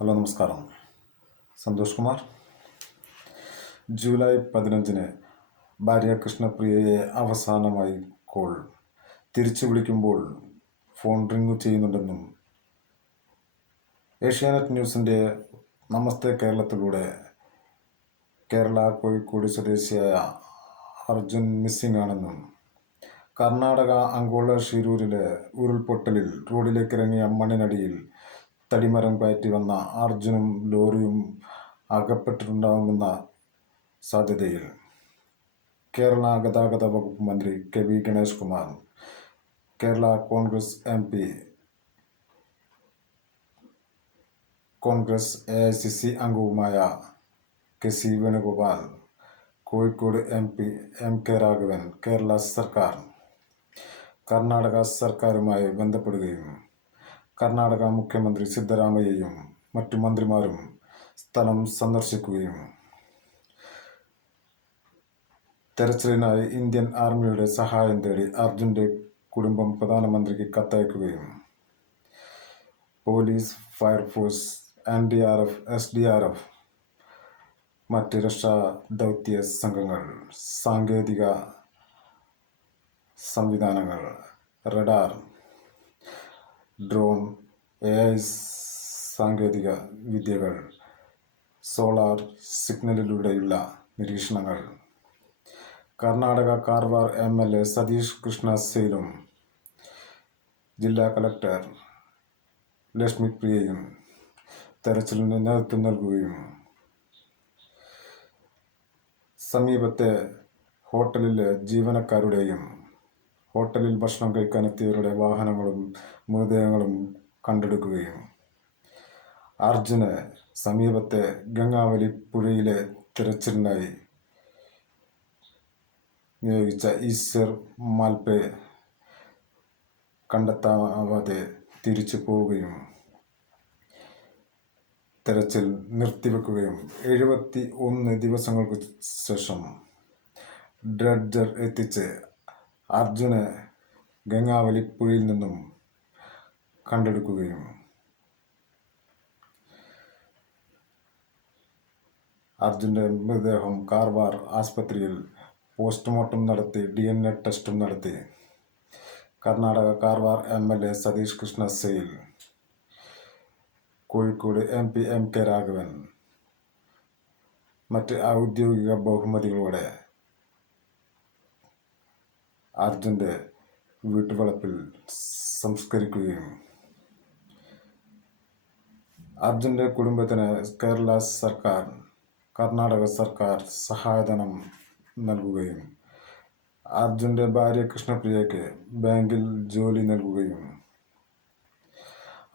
Hello നമസ്കാരം. Santhosh Kumar. July പതിനഞ്ചിന് ഭാര്യ കൃഷ്ണപ്രിയയെ അവസാനമായി കോൾ. തിരിച്ചു വിളിക്കുമ്പോൾ ഫോൺ റിങ് ചെയ്യുന്നുണ്ടെന്നും ഏഷ്യാനെറ്റ് ന്യൂസിന്റെ നമസ്തേ കേരളത്തിലൂടെ കേരള കോഴിക്കോട് സ്വദേശിയായ അർജുൻ മിസ്സിംഗ് ആണെന്നും കർണാടക അങ്കോള ഷിരൂരിലെ ഉരുൾപൊട്ടലിൽ റോഡിലേക്ക് ഇറങ്ങിയ മണ്ണിനടിയിൽ തടിമരം കയറ്റി വന്ന അർജുനും ലോറിയും അകപ്പെട്ടിട്ടുണ്ടാകുമെന്ന സാധ്യതയിൽ കേരള ഗതാഗത വകുപ്പ് മന്ത്രി K V Ganesh Kumar Kerala Congress M P Congress A I C C അംഗവുമായ K C Venugopal Kozhikode M P M K Raghavan Kerala സർക്കാർ കർണാടക സർക്കാരുമായി ബന്ധപ്പെടുകയും കർണാടക മുഖ്യമന്ത്രി സിദ്ധരാമയ്യയും മറ്റു മന്ത്രിമാരും സ്ഥലം സന്ദർശിക്കുകയും. തെരച്ചിലിനായി ഇന്ത്യൻ ആർമിയുടെ സഹായം തേടി അർജുന്റെ കുടുംബം പ്രധാനമന്ത്രിക്ക് കത്തയക്കുകയും. Police fire force N D R F S D R F മറ്റ് രക്ഷാ ദൗത്യ സംഘങ്ങൾ സാങ്കേതിക സംവിധാനങ്ങൾ റഡാർ ഡ്രോൺ എ ഐ സാങ്കേതിക വിദ്യകൾ സോളാർ സിഗ്നലിലൂടെയുള്ള നിരീക്ഷണങ്ങൾ. Karnataka Karwar M L A Satish Krishna സെയിലും ജില്ലാ കളക്ടർ ലക്ഷ്മി പ്രിയയും തെരച്ചിലിന് നേതൃത്വം നൽകുകയും സമീപത്തെ ഹോട്ടലിലെ ജീവനക്കാരുടെയും ഹോട്ടലിൽ ഭക്ഷണം കഴിക്കാനെത്തിയവരുടെ വാഹനങ്ങളും മൃതദേഹങ്ങളും കണ്ടെടുക്കുകയും അർജുന് സമീപത്തെ ഗംഗാവലി പുഴയിലെ തിരച്ചിലിനായി നിയോഗിച്ച ഈശ്വർ മാൽപെ കണ്ടെത്താവാതെ തിരിച്ചു പോവുകയും തെരച്ചിൽ നിർത്തിവെക്കുകയും എഴുപത്തി ഒന്ന് ദിവസങ്ങൾക്ക് ശേഷം ഡ്രഡ്ജർ എത്തിച്ച് അർജുനെ ഗംഗാവലി പുഴയിൽ നിന്നും കണ്ടെടുക്കുകയും അർജുന്റെ മൃതദേഹം കാർവാർ ആസ്പത്രിയിൽ പോസ്റ്റ്മോർട്ടം നടത്തി ഡി എൻ എ ടെസ്റ്റും നടത്തി. Karnataka Karwar M L A Satish Krishna Sail Kozhikode M P M K Raghavan. മറ്റ് ഔദ്യോഗിക ബഹുമതികളോടെ അർജുന്റെ വീട്ടുവളപ്പിൽ സംസ്കരിക്കുകയും അർജുന്റെ കുടുംബത്തിന് കേരള സർക്കാർ കർണാടക സർക്കാർ സഹായധനം നൽകുകയും അർജുന്റെ ഭാര്യ കൃഷ്ണപ്രിയയ്ക്ക് ബാങ്കിൽ ജോലി നൽകുകയും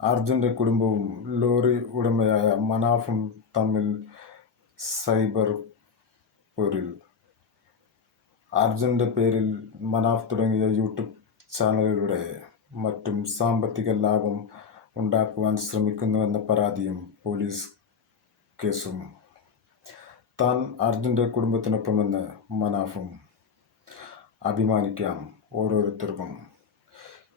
അർജുന്റെ കുടുംബവും ലോറി ഉടമയായ മനാഫും തമ്മിൽ സൈബർ പോരിൽ അർജുന്റെ പേരിൽ മനാഫ് തുടങ്ങിയ യൂട്യൂബ് ചാനലുകളുടെ മറ്റും സാമ്പത്തിക ലാഭം ഉണ്ടാക്കുവാൻ ശ്രമിക്കുന്നുവെന്ന പരാതിയും പോലീസ് കേസും. താൻ അർജുന്റെ കുടുംബത്തിനൊപ്പമെന്ന് മനാഫും അഭിമാനിക്കാം ഓരോരുത്തർക്കും.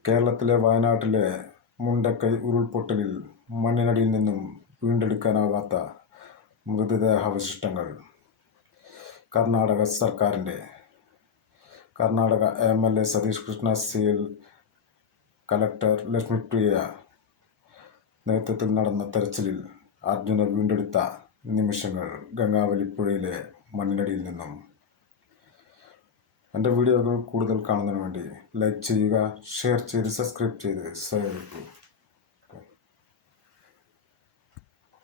കേരളത്തിലെ വയനാട്ടിലെ മുണ്ടക്കൈ ഉരുൾപൊട്ടലിൽ മണ്ണിനടിയിൽ നിന്നും വീണ്ടെടുക്കാനാവാത്ത മൃതദേഹാവശിഷ്ടങ്ങൾ കർണാടക സർക്കാരിന്റെ Karnataka M L A Satish Krishna Sail collector Lakshmipriya. നേതൃത്വത്തിൽ നടന്ന തെരച്ചിലിൽ അർജുന വീണ്ടെടുത്ത നിമിഷങ്ങൾ ഗംഗാവലി പുഴയിലെ മണ്ണിനടിയിൽ നിന്നും. എന്റെ വീഡിയോകൾ കൂടുതൽ കാണുന്നതിന് വേണ്ടി ലൈക്ക് ചെയ്യുക ഷെയർ ചെയ്ത് സബ്സ്ക്രൈബ് ചെയ്ത് സഹകരിക്കൂ.